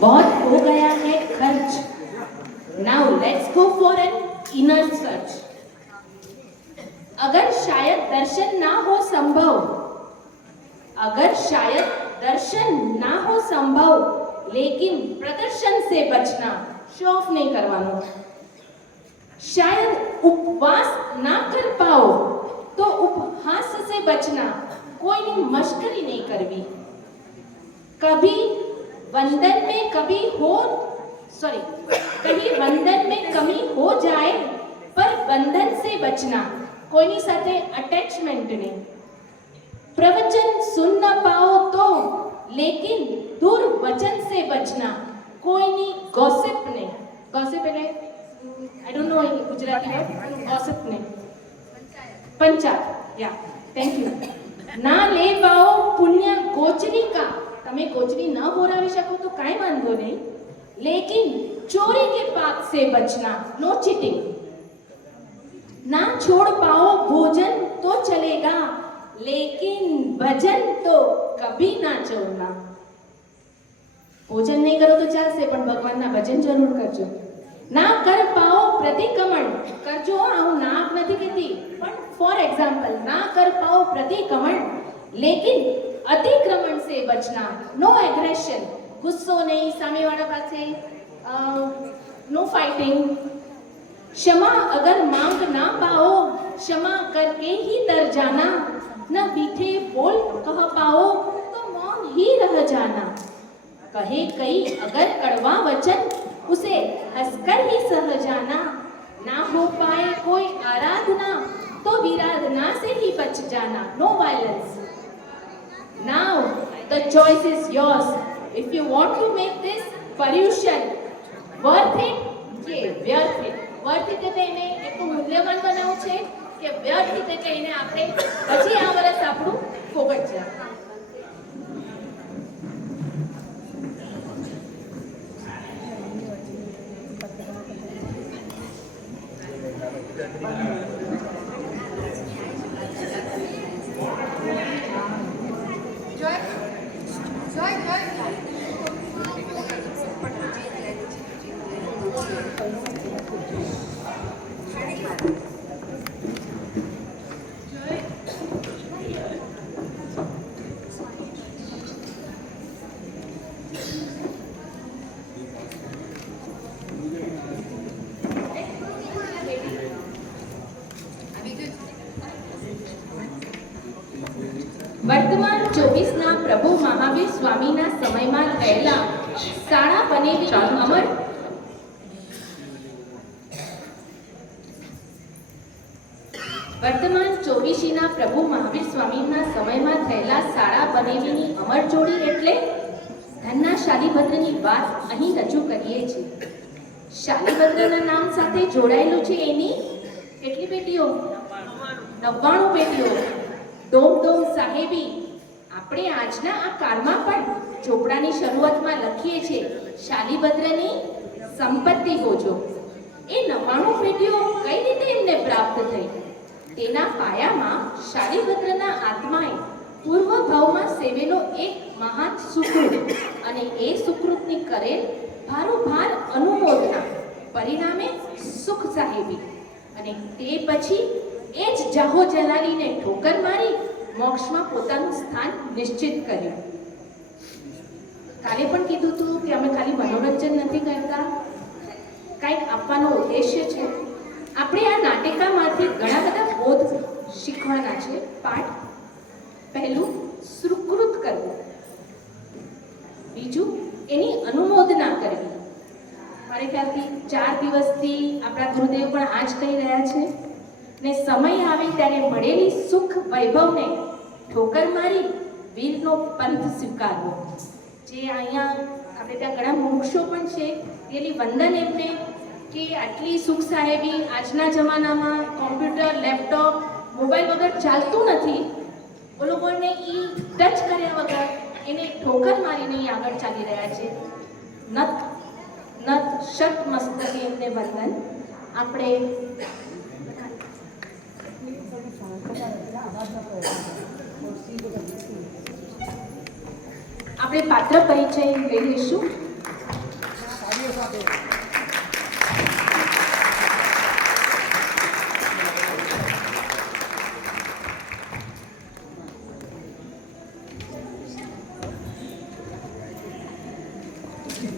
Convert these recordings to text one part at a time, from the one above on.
बहुत हो गया है खर्च, now let's go for an inner search. अगर शायद दर्शन ना हो संभव, अगर शायद दर्शन ना हो संभव, लेकिन प्रदर्शन से बचना, शो ऑफ नहीं करवानो। शायद उपवास ना कर पाओ तो उपहास से बचना, कोई मश्करी नहीं करवी। कभी वंदन में कभी वंदन में कमी हो जाए पर बंधन से बचना, कोई साथे अटैचमेंट नहीं। प्रवचन सुन न पाओ तो लेकिन दूर वचन से बचना, कोई गॉसिप नहीं। गॉसिप એટલે आई डोंट नो गुजराती में गॉसिप नहीं, पंचायत। या थैंक यू। ना ले पाओ पुण्य गोचरी का, તમે गोचरी न बोरावी શકો તો કાઈ વાંધો નહીં, लेकिन चोरी के पाप से बचना, नो चीटिंग। ना छोड़ पाओ भोजन तो चलेगा, लेकिन भजन तो कभी ना छोड़ना। भोजन नहीं करो तो चालશે પણ ભગવાનના ભજન જરૂર કરજો। ના કર પાઓ પ્રતિક્રમણ કરજો, હું ના નથી કહેતી પણ ફોર એક્ઝામ્પલ, ના કર પાઓ પ્રતિક્રમણ लेकिन अतिक्रमण से बचना, नो एग्रेशन, गुस्सो नहीं सामेवाला पासे, नो फाइटिंग। क्षमा अगर मांग ना पाओ, क्षमा करके ही तर जाना, न मीठे बोल कह पाओ तो मौन ही रह जाना। कहे कई अगर कड़वा वचन, उसे हंसकर ही सह जाना। ना हो पाए कोई आराधना तो विराधना से ही बच जाना, no violence. Now the choice is yours. If you want to make this pollution worth it, વ્યર્થ it. worth it એટલે એને એટલું મૂલ્યવાન બનાવવું છે કે વ્યર્થ it એટલે એને આપણે પછી આ વર્ષ આપણું ફોગટ જાય। વર્તમાન 24ના પ્રભુ મહાવીર સ્વામીના સમયમાં રહેલા શાળા બનેલી અમર વર્તમાન 24ના પ્રભુ મહાવીર સ્વામીના સમયમાં થયેલા શાળા બનેલીની અમર જોડી એટલે ધનના શાલીભદ્રની વાત અહીં રજૂ કરીએ છીએ। શાલીભદ્રના નામ સાથે જોડાયેલું છે એની કેટલી પેટીઓ? 99 પેટીઓ। ડોમ ડોમ સાહેબી આપણે આજના આ કાળમાં પણ ચોપડાની શરૂઆતમાં લખીએ છીએ, શાલીભદ્રની સંપત્તિ હોજો। એ 99 પેટીઓ કઈ રીતે એમને પ્રાપ્ત થઈ? તેના પાયામાં શાલીભદ્રના આત્માએ પૂર્વ ભાવમાં સેવેલો એક મહાન સુકૃત અને એ સુકૃતની કરેલ ભારોભાર અનુમોદના પરિણામે સુખ સાહેબી અને તે પછી એ જ જાહો જલાલીને ઠોકર મારી મોક્ષમાં પોતાનું સ્થાન નિશ્ચિત કર્યું। કાલે પણ કીધું હતું કે અમે ખાલી મનોરંજન નથી કરતા, કંઈક આપવાનો ઉદ્દેશ્ય છે। આપણે આ નાટિકામાંથી ઘણા બધા બોધ શીખવાના છે પાઠ। પહેલું સુકૃત કરવું, બીજું એની અનુમોદના કરવી। મારે ખ્યાલથી 4 દિવસથી આપણા ગુરુદેવ પણ આ જ કહી રહ્યા છે ને સમય આવે ત્યારે મળેલી સુખ વૈભવને ઠોકર મારી વીરનો પંથ સ્વીકારવો। જે અહીંયા આપણે ત્યાં ઘણા મોક્ષો પણ છે, એની વંદન એમને કે આટલી સુખ સાહેબી આજના જમાનામાં કોમ્પ્યુટર, લેપટોપ, મોબાઈલ વગર ચાલતું નથી, એ લોકોને એ ટચ કર્યા વગર એને ઠોકર મારીને આગળ ચાલી રહ્યા છે। નત નત શત મસ્તકે એમને વંદન। આપણે આપણે પાત્ર પરિચય લઈ લઈશું। શ્રેણી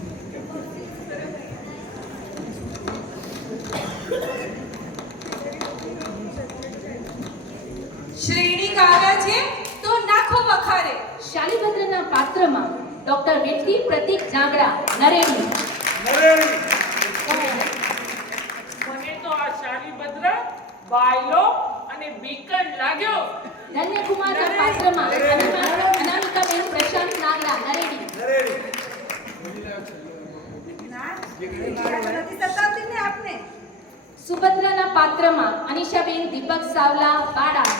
કાવ્યા છે તો નાખો વખારે. શાલિભદ્રના પાત્રમાં ડોક્ટર વ્યક્તિ પ્રતીક જાંગડા નરેડી. મને તો આ શાલીભદ્ર બાયલો અને બીકન લાગ્યો. ધન્યકુમારના પાત્રમાં અનામિકાબેન પ્રશાંત નાગડા નરેડી. સુભદ્રાના પાત્રમાં અનિશાબેન દીપક સાવલા બાડા.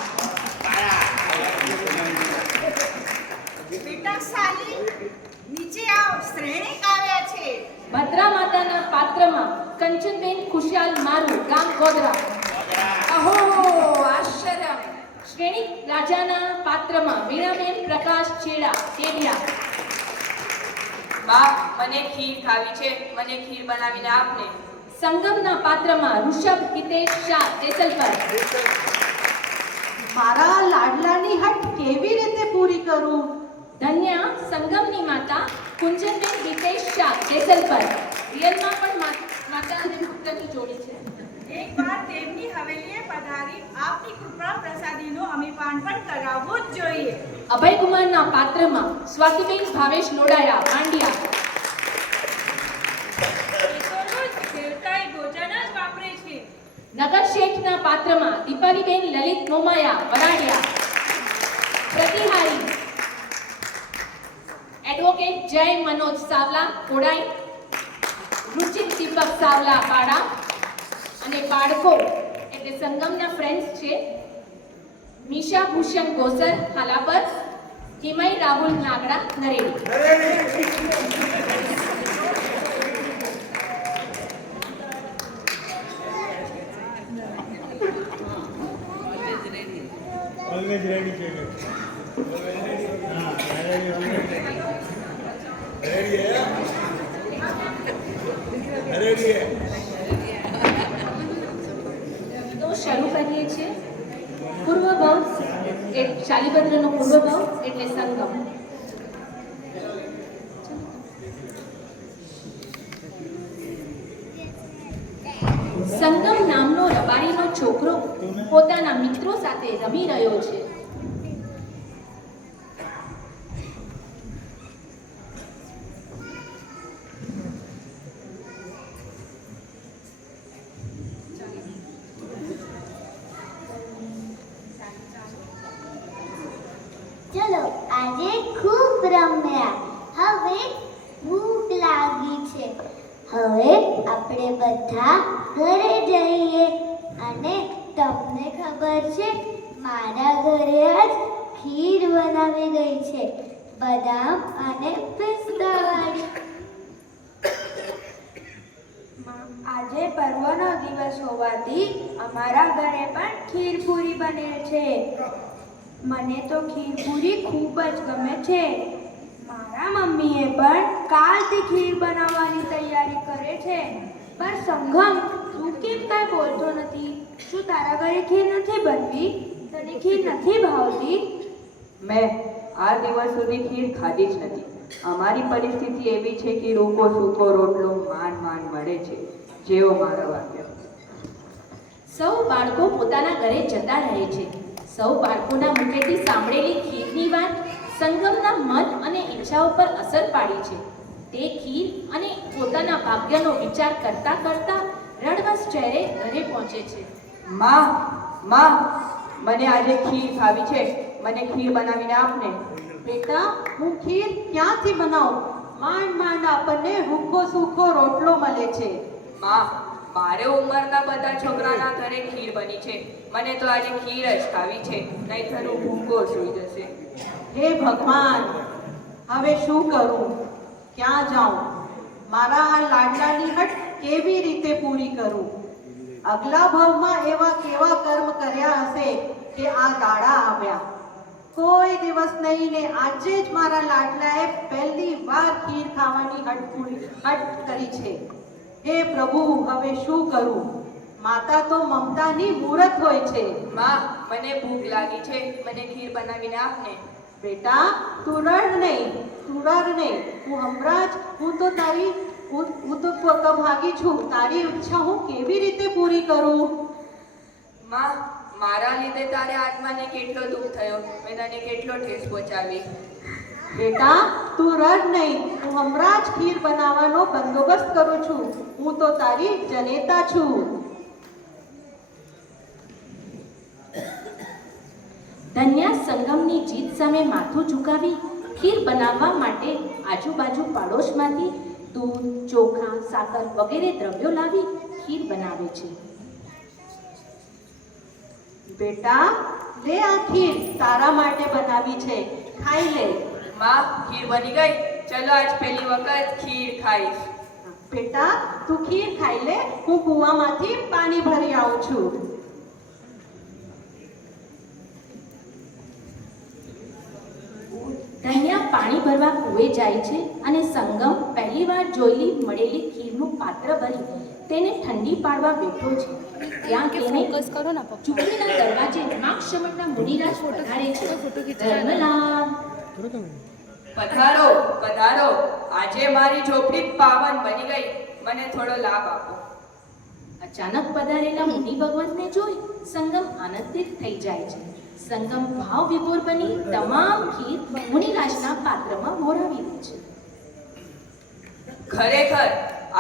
બેટા સાલી નીચે આવ, શ્રેણી કાવ્યા છે. ભદ્રા માતાના પાત્રમાં કંચનબેન ખુશાલ મારુ ગામ ગોધરા. અહો આશ્ચર્ય. શ્રેણી રાજાના પાત્રમાં વીણાબેન પ્રકાશ છેડા કેડિયા. બા મને ખીર ખાવી છે, મને ખીર બનાવીને આપને. સંગમના પાત્રમાં ઋષભ હિતેશ શાહ દેસલપર. મારા લાડલાની હટ કેવી રીતે પૂરી કરું? ધન્યા સંગમની માતા કુંજનબેન હિતેશ શાહ દેસલપર. રિયલમાં પણ માતા અને પુત્રની જોડી છે. એકવાર તેમની હવેલીએ પધારી આપની કૃપા પ્રસાદીનો અમીપાન પણ કરાવવું જ જોઈએ. અભયકુમારના પાત્રમાં સ્વાતિબેન ભાવેશ લોડાયા માંડિયા. નગર શેઠના પાત્રમાં દીપાલીબેન લલિત મોમાયા વરાડિયા. પ્રતિહારી એડવોકેટ જય મનોજ સાવલા કોડાઈ. રુચિત દીપક સાવલા બાડા. અને બાળકો એટલે સંગમના ફ્રેન્ડ્સ છે Nisha Bhushan ગોસર હાલાપર. હિમય Rahul Nagda Naredi. Always ready, Jacob. हाँ, ready, ready है? Ready है? તો શરૂ કરીએ છીએ. પૂર્વ ભાવ એ શાલિભદ્રનો પૂર્વ ભાવ એટલે સંગમ. સંગમ નામનો રબારીનો છોકરો પોતાના મિત્રો સાથે રમી રહ્યો છે. ચલો આજે ખૂબ રમ્યા, હવે ભૂખ લાગી છે. હવે આપણે બધા ઘરે જઈએ. અને તમને ખબર છે મારા ઘરે આજ ખીર બનાવી ગઈ છે, બદામ અને પિસ્તા વાળી. આજે પર્વનો દિવસ હોવાથી અમારા ઘરે પણ ખીર પૂરી બને છે. મને તો ખીર પૂરી ખૂબ જ ગમે છે. મારા મમ્મીએ પણ કાલથી ખીર બનાવવાની તૈયારી કરે છે. પણ સંગમ, તું કેમ કાંઈ બોલતો નથી? શું તારા ઘરે ખીર નથી બનવી? તને ખીર નથી ભાવતી? મેં આ દિવસ સુધી ખીર ખાધી જ નથી. અમારી પરિસ્થિતિ એવી છે કે રૂકો સૂકો રોટલો માંડ માંડ મળે છે, જેવો મારા વાક્ય. સૌ બાળકો પોતાના ઘરે જતા રહે છે. સૌ બાળકોના મુખેથી સાંભળેલી ખીરની વાત સંગમના મન અને ઈચ્છાઓ પર અસર પાડી છે. તે ખીર અને પોતાના ભાગ્યનો વિચાર કરતા કરતા રડવશ ચહેરે ઘરે પહોંચે છે. માં, માં, મને આજે ખીર ખાવી છે, મને ખીર બનાવીને આપને. બેટા, હું ખીર ક્યાંથી બનાવું? માંડ માંડ આપણને રૂખો સૂખો રોટલો મળે છે. માં, મારે ઉંમરના બધા છોકરાના ઘરે ખીર બની છે, મને તો આજે ખીર જ ખાવી છે, નહીંતર હું ભૂખો સૂઈ જશે. હે ભગવાન, હવે શું કરું? ક્યાં જાઉં? મારા આ લાડલાની હટ કેવી રીતે પૂરી કરું? અગલા ભાવમાં એવા કેવા કર્મ કર્યા હશે કે આ દાડા આવ્યા. કોઈ દિવસ નહીં ને આજે જ મારા લાડલાએ પહેલી વાર ખીર ખાવાની હટ કરી છે. હે પ્રભુ, હવે શું કરું? માતા તો મમતાની મૂરત હોય છે. માં, મને ભૂખ લાગી છે, મને ખીર બનાવીને આપને. બેટા તું રડ નહીં, તું રડ નહીં. હું તો ભાગી છું. તારી ઈચ્છા હું કેવી રીતે પૂરી કરું? માં, મારા લીધે તારે આત્માને કેટલો દુઃખ થયો, મેં તને કેટલો ઠેસ પહોંચાવી. બેટા તું રડ નહીં, હું હમણાં જ ખીર બનાવવાનો બંદોબસ્ત કરું છું. હું તો તારી જનેતા છું. ધન્યા સંગમની જીત સામે માથું ઝુકાવી ખીર બનાવવા માટે આજુબાજુ પાડોશમાંથી દૂધ, ચોખા, સાકર વગેરે દ્રવ્યો લાવી ખીર બનાવે છે. બેટા લે આ ખીર, તારા માટે બનાવી છે, ખાઈ લે. માં, ખીર બની ગઈ. ચલો આજ પહેલી વખત ખીર ખાઈશ. બેટા તું ખીર ખાઈ લે, હું કૂવામાંથી પાણી ભરી આવું છું. ધન્યા પાણી ભરવા કૂવે જાય છે અને સંગમ પહેલીવાર જોયેલી મળેલી ખીરનું પાત્ર ભરી તેને ઠંડી પાડવા બેઠો છે. ત્યાં તેને ઝૂંપડીના દરવાજે નાગશમનના મુનિરાજ પધારે છે. ધર્મલાલ, પધારો પધારો. આજે મારી ઝોપડી પાવન બની ગઈ. મને થોડો લાભ આપો. અચાનક પધારેલા મુનિ ભગવંતને જોઈ સંગમ આનંદિત થઈ જાય છે. સંગમ ભાવ વિભોર બની તમામ ખીર મુનિરાજના પાત્રમાં મોરાવી દે છે. ખરેખર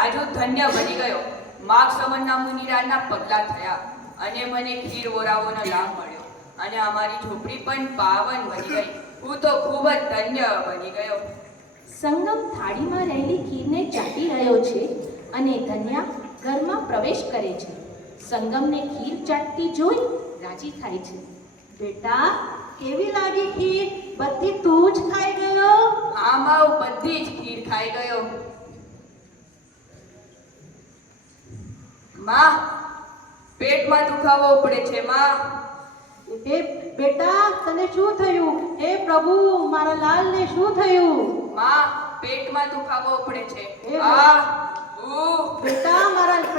આજ હું ધન્ય બની ગયો. માગ સમનના મુનિરાજના પગલા થયા અને મને ખીર ઓરાવોનો લાભ મળ્યો અને અમારી ઝોપડી પણ પાવન બની ગઈ. હું તો ખૂબ જ ધન્ય બની ગયો. સંગમ થાળીમાં રહેલી ખીરને ચાટી રહ્યો છે અને ધન્યા ઘરમાં પ્રવેશ કરે છે. સંગમને ખીર ચાટતી જોઈ રાજી થાય છે. બેટા કેવી લાગી ખીર? બધી તું જ ખાઈ ગયો? આમાં હું બધી જ ખીર ખાઈ ગયો. માં, પેટમાં દુખાવો પડે છે. માં, બેટા તને શું થયું? હે પ્રભુ, મારા લાલને શું થયું? માં, પેટમાં દુખાવો પડે છે. એ આ બેટા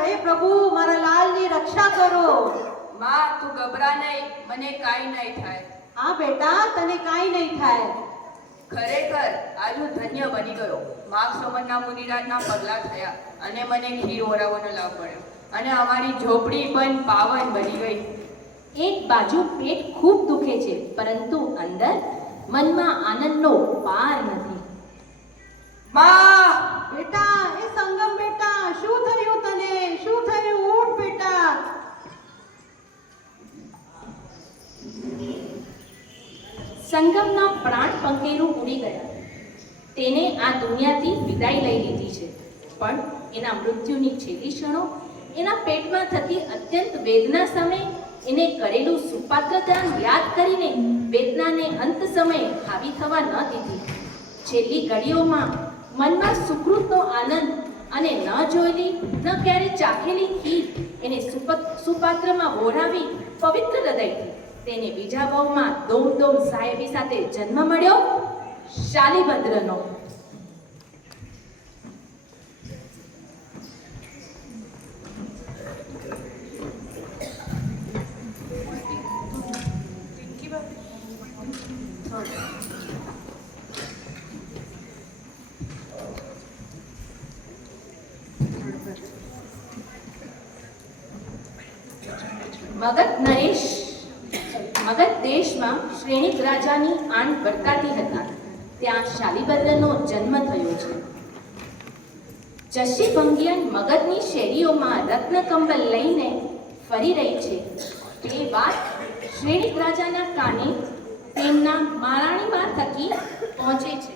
હે પ્રભુ, મારા લાલની રક્ષા કરો. માં, તું ગભરા નહીં, મને કાંઈ નહીં થાય. હા બેટા, તને કાંઈ નહીં થાય. ખરેખર આજ હું ધન્ય બની ગયો. માગ સમનના મુનિરાજના પગલા થયા અને મને ખીર ઓરાવવાનો લાભ મળ્યો અને અમારી ઝોપડી પણ પાવન બની ગઈ. એક બાજુ પેટ ખૂબ દુખે છે પરંતુ અંદર મનમાં આનંદનો પાર નથી. માં, બેટા એ સંગમ બેટા, શું થયું તને? શું થયું? ઉઠ બેટા. સંગમના પ્રાણ પંખેરું ઉડી ગયા. તેને આ દુનિયાથી વિદાય લઈ લીધી છે, પણ એના મૃત્યુની છેલ્લી ક્ષણો એના પેટમાં થતી અત્યંત વેદના સામે એને કરેલું સુપાત્ર દાન યાદ કરીને વેદનાને અંત સમયે હાવી થવા ન દીધી. છેલ્લી ઘડીઓમાં મનમાં સુકૃતનો આનંદ અને ન જોયેલી ન ક્યારે ચાખેલી ખીર એને સુપાત્રમાં વોરાવી પવિત્ર હૃદયથી તેને બીજા ભાવમાં દોમ સાહેબી સાથે જન્મ મળ્યો શાલીભદ્રનો. મગધ દેશમાં શ્રેણિક રાજાની આણ વર્તાતી હતા. ત્યાં શાલીભદ્રનો જન્મ થયો છે. જશી ભંગિયન મગધની શેરીઓમાં રત્નકંબલ લઈને ફરી રહી છે. તે વાત શ્રેણિક રાજાના કાને તેમના મહારાણીમાં થકી પહોંચે છે.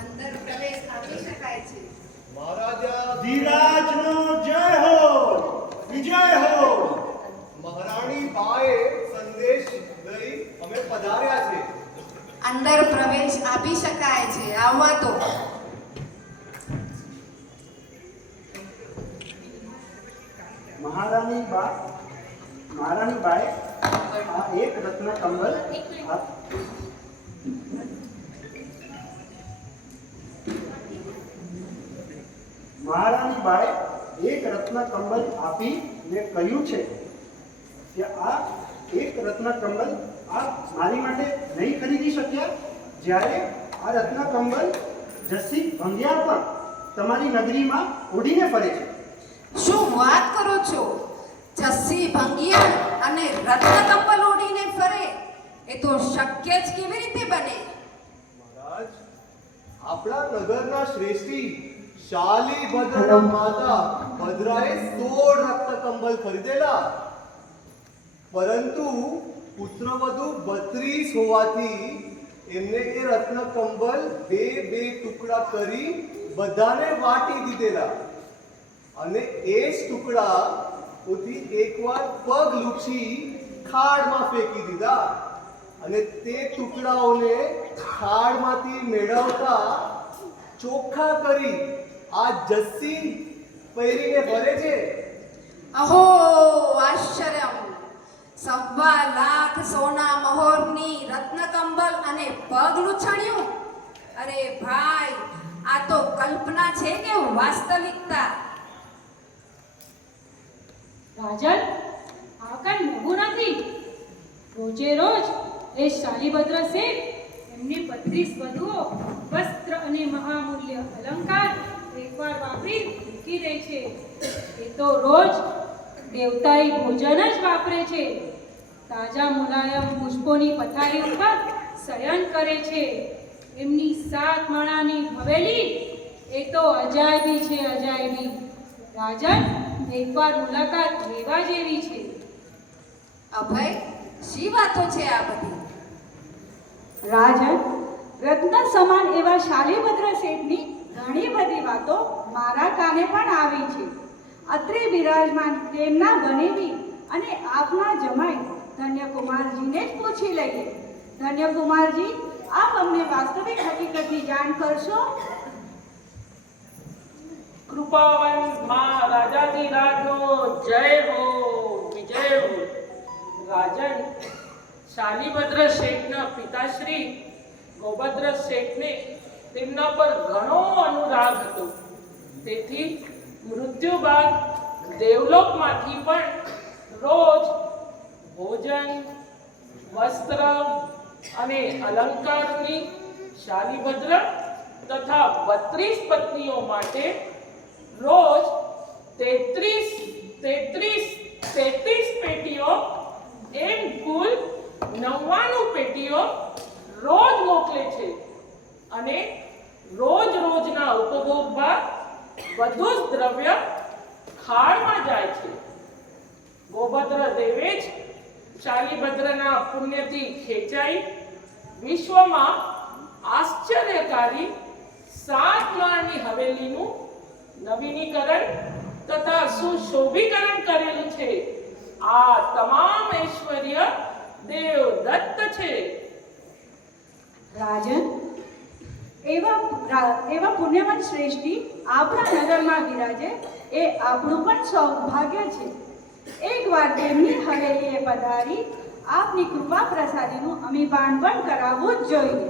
અંદર પ્રવેશ આપી શકાય છે. મહારાજા ધીરાજનો જય હો, વિજય હો. મહારાણી બાએ સંદેશ લઈ અમે પધાર્યા છે. અંદર પ્રવેશ આપી શકાય છે. આવવા તો. મહારાણી બાએ આ એક રત્ન કંબલ મહારાણી બાએ એક રત્ન કંબલ આપીને કહ્યું છે કે આ એક રત્ન કમલ આપ મારી માટે નહીં ખરીદી શક્યા, જ્યારે આ રત્ન કમલ જસ્સી ભંગિયાર પણ તમારી નગરીમાં ઉડીને ફરે છે. શું વાત કરો છો? જસ્સી ભંગિયાર અને રત્ન કંબલ ઉડીને ફરે? એ તો શક્ય જ કેવી રીતે બને? મહારાજ, આપણા નગરના શ્રેષ્ઠી શાલીભદ્રના માતા ભદ્રાએ 16 રત્ન કંબલ ખરીદેલા, પરંતુ પુત્રવધુ 32 હોવાથી એમને એ રત્ન કંબલ બે ટુકડા કરી બધાને વાટી દીધેલા, અને એ જ ટુકડા ઉથી એકવાર પગ લૂછી ખાડમાં ફેંકી દીધા, અને તે ટુકડાઓને ખાડમાંથી મેળવતા ચોખ્ખા કરી આ જસ્સી પહેરીને ફરે છે. અહો આશ્ચર્યમ! 1.25 લાખ સોના મહોરની રત્ન કંબલ અને પગ લૂછણ્યું? અરે ભાઈ, આ તો કલ્પના છે કે વાસ્તવિકતા? રાજન, આ કઈ નવું નથી. રોજે રોજ એ શાલીભદ્ર શેઠ એમની 32 વધુઓ વસ્ત્ર અને મહામૂલ્ય અલંકાર એકવાર વાપરી મૂકી દે છે. એ તો રોજ દેવતાઈ ભોજન જ વાપરે છે. તાજા મુલાયમ પુષ્પોની પથારી ઉપર શયન કરે છે. એમની 7 માળાની હવેલી એ તો અજાયબી છે, અજાયબી. રાજન, એકવાર મુલાકાત લેવા જેવી છે. અભય, શી વાતો છે આ બધી? રાજન, રત્ન સમાન એવા શાલીભદ્ર શેઠની ઘણી બધી વાતો મારા કાને પણ આવી છે. અત્રે બિરાજમાન તેમના બનેવી અને આપના જમાઈ ધન્યકુમારજીને જ પૂછી લઈએ. ધન્યકુમારજી, આપ અમને વાસ્તવિક હકીકતની જાણ કરશો? કૃપાવંત માં રાજાધિરાજનો જય હો, વિજય હો. રાજન, શાલીભદ્ર શેઠના પિતાશ્રી ગોભદ્ર શેઠને તેમના પર ઘણો અનુરાગ હતો. તેથી મૃત્યુ બાદ દેવલોકમાંથી પણ રોજ ભોજન, વસ્ત્ર અને અલંકારની શાલીભદ્ર તથા 32 પત્નીઓ માટે રોજ 33 પેટીઓ, એમ કુલ 99 પેટીઓ રોજ મોકલે છે, અને રોજના ઉપભોગ બાદ બધું જ દ્રવ્ય ખાળમાં જાય છે. ગોભદ્ર દેવે જ શાલીભદ્રના પુણ્યથી ખેંચાઈ વિશ્વમાં આશ્ચર્યકારી 7 માળની હવેલીનું નવીનીકરણ તથા સુશોભીકરણ કરેલું છે. આ તમામ ઐશ્વર્ય દેવદત્ત છે. રાજન, એવા પુણ્યવાન શ્રેષ્ઠી આપણા નગરમાં વિરાજે એ આપણું પણ સૌભાગ્ય છે. એકવાર તેમની હવેલીએ પધારી આપની કૃપા પ્રસાદીનું અમીપાન પણ કરાવવું જ જોઈએ.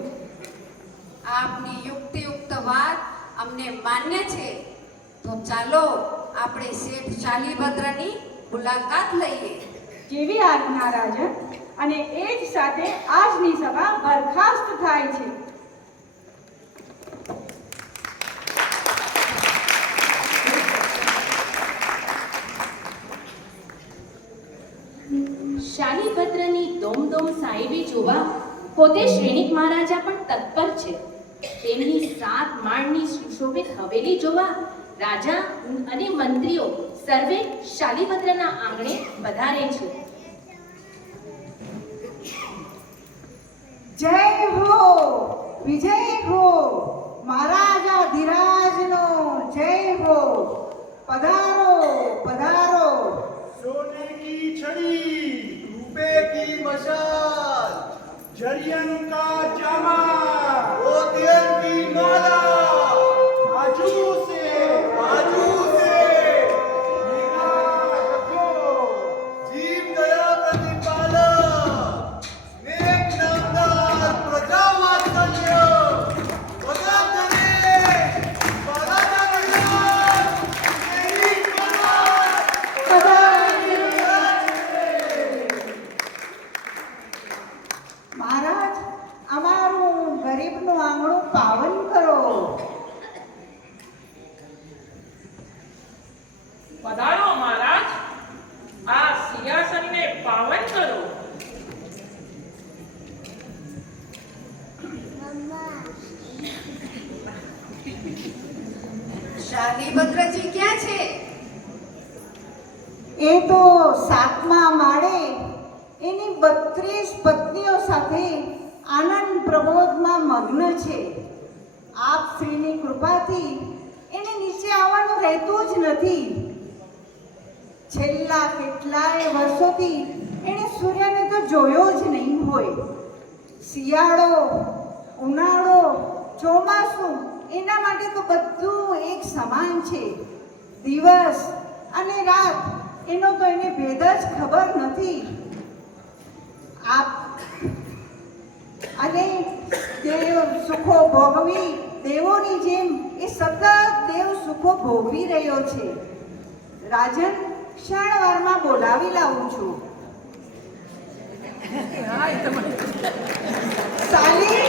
આપની યુક્તિયુક્ત વાત અમને માન્ય છે. તો ચાલો આપણે શેઠ શાલીભદ્રની મુલાકાત લઈએ. જેવી આજ્ઞા રાજન, અને એ જ સાથે આજની સભા બરખાસ્ત થાય છે. શાલીભદ્રની દોમદોમ સાહેબી જોવા પોતે શ્રેણિક મહારાજા પણ તત્પર છે. તેમની 7 માળની સુશોભિત હવેલી જોવા રાજા અને મંત્રીઓ સર્વે શાલીભદ્રના આંગણે પધારે છે. જય હો, વિજય હો, મહારાજા ધીરાજનો જય હો. પધારો, પધારો. सोने की छड़ी, રૂપે કી મશાલ, जरियन का जामा, મોતિયન કી માલા, आजू से निगाह रखो, જીવ દયા પ્રતિપાલક, નેક નામદાર પ્રજા વાત્સલ્ય, વગર ગણેશ, મહારાજા નંદન, સૈનિક કમાલ, પધારો. ગરીબનું આંગણું પાવન કરો. પધારો મહારાજ, આ સિંહાસનને પાવન કરો. શાલીભદ્રજી ક્યાં છે? એ તો 7મા માળે એની 32 પત્નીઓ સાથે આનંદ પ્રમોદમાં મગ્ન છે. આપ શ્રીની કૃપાથી એને નીચે આવવાનું રહેતું જ નથી. છેલ્લા કેટલાય વર્ષોથી એણે સૂર્યને તો જોયો જ નહીં હોય. શિયાળો, ઉનાળો, ચોમાસું એના માટે તો બધું એક સમાન છે. દિવસ અને રાત એનો તો એને ભેદ જ ખબર નથી. આપ અને દેવ સુખો ભોગવી, દેવોની જેમ એ સતત દેવ સુખો ભોગવી રહ્યો છે. રાજન, ક્ષણવારમાં બોલાવી લાવું છું. સાલી,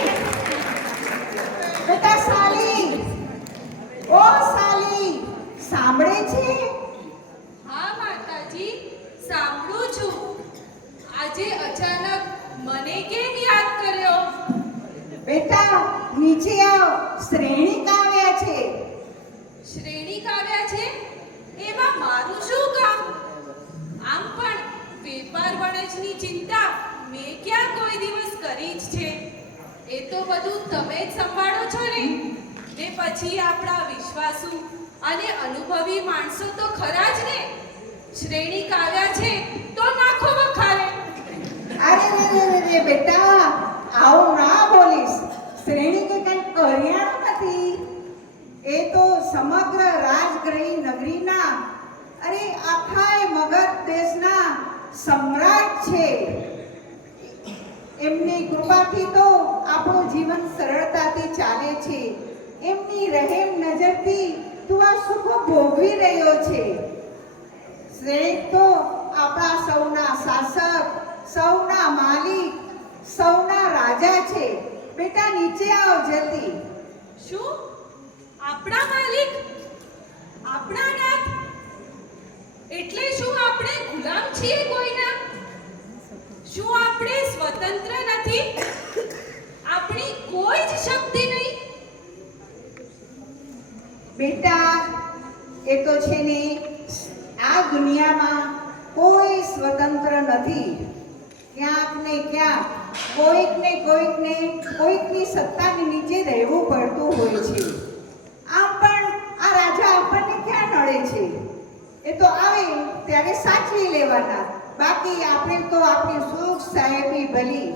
બેટા સાલી, ઓ સાલી, સાંભળે છે? હા માતાજી, સાંભળું છું. આજે અચાનક મને કેમ યાદ કર્યો? બેટા નીચે આવ, શ્રેણી કાવ્યા છે. શ્રેણી કાવ્યા છે? એમાં મારું શું કામ? આમ પણ વેપાર વણજની ચિંતા મેં ક્યાં કોઈ દિવસ કરી જ છે. એ તો બધું તમે જ સંભાળો છો ને. ને પછી આપણા વિશ્વાસુ અને અનુભવી માણસો તો ખરા જ ને. શ્રેણી કાવ્યા છે તો નાખો વખારે. અરે રે બેટા, આવું ના બોલીશ. શ્રેણી કે કંઈ કરિયાણું નથી. એ તો સમગ્ર રાજગ્રહી નગરીના, અરે આખાય મગધ દેશના સમ્રાટ છે. એમની કૃપાથી તો આપણું જીવન સરળતાથી ચાલે છે. એમની રહેમ નજરથી તું આ સુખો ભોગવી રહ્યો છે. શ્રેણી તો આપણા સૌના શાસક, સૌના માલિક, સૌના રાજા છે. બેટા નીચે આવ જલ્દી. શું? આપણા માલિક? આપણા નાથ? એટલે શું આપણે ગુલામ છીએ કોઈના? શું આપણે સ્વતંત્ર નથી? આપણી કોઈ જ શક્તિ નહીં? બેટા, એ તો છે ને, આ દુનિયામાં કોઈ સ્વતંત્ર નથી. ક્યાંક ને ક્યાંક કોઈકની સત્તાની નીચે રહેવું પડતું હોય છે. આમ પણ આ રાજા આપણને ક્યાં નડે છે? એ તો આવે ત્યારે સાચવી લેવાના. બાકી આપણે તો આપણી સુખ સાહેબી ભલી.